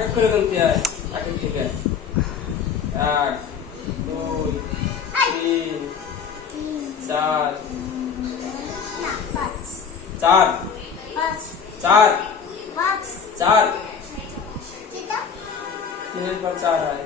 এক এক করে গুনতে হয় আগের থেকে। 1 2 3 4 4 4 4 3 এর পর 4 হয়।